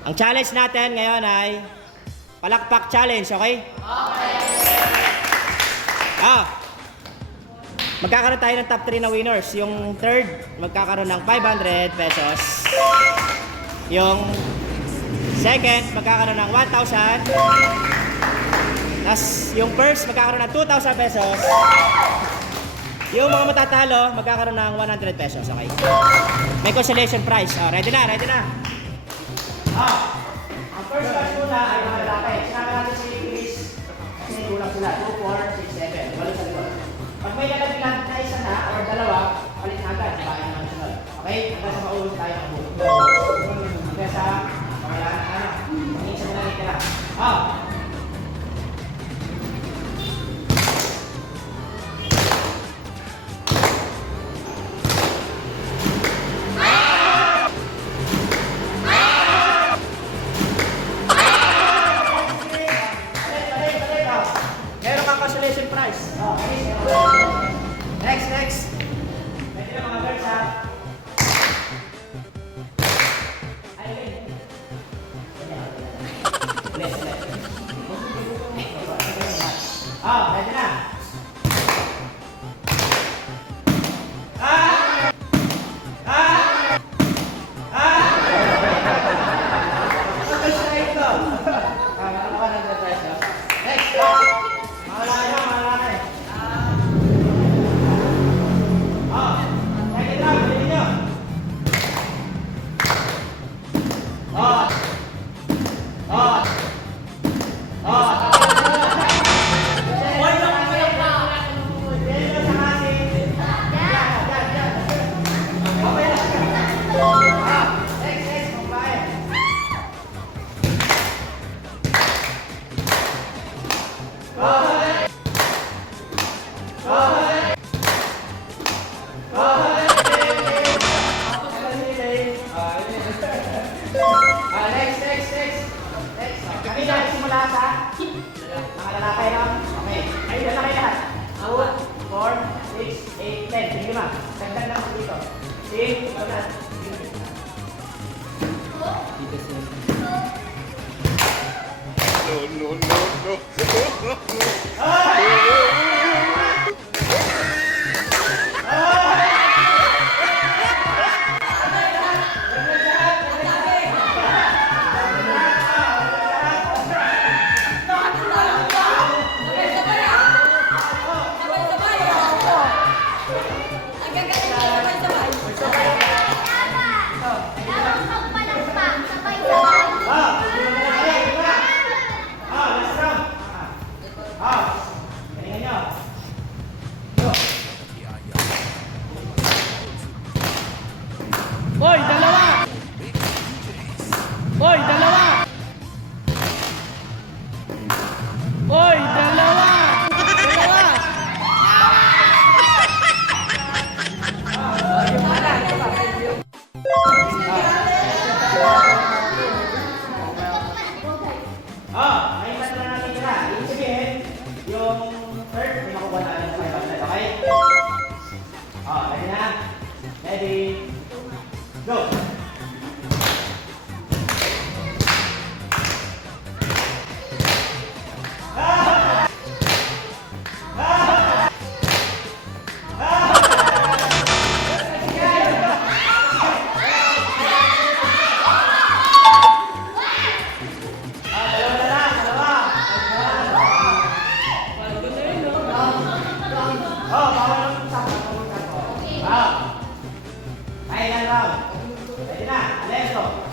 Ang challenge natin ngayon ay palakpak challenge, okay? Okay! Magkakaroon tayo ng top 3 na winners. Yung third, magkakaroon ng 500 pesos. Yung second, magkakaroon ng 1,000. Tapos yung first, magkakaroon ng 2,000 pesos. Yung mga matatalo, magkakaroon ng 100 pesos, okay? May consolation prize. Ready na, ready na. Ang first batch muna ay mga lalaki. Sinabi natin si Chris, kasi kulang sila. 2, 4, 6, 7. Balik sa likod. Pag may nalaglag na isa na or dalawa, palit na agad. Sabahin naman sunod. Okay? Hanggang sa maulog tayo ng buo. Hanggang sa pangalaan na ano. Isa na lang itira. Meron kang consolation prize. Next. Pwede na mga girls, ha? Pwede na. Next. Kami na simula sa mga lalaki lang. Okay. Ayun, lalaki lahat. 2, 4, 6, 8, 10. Sige ma. Dagdag lang sa dito. See? Ito na. Boy, dalawa! Boy, dalawa! Boy, dalawa! Dalawa! May iba na natin sila. Ibig sabihin, yung third, may makukuha natin ng 500, okay? Ready na? Ready? Go! Final round. Ready na? Let's go.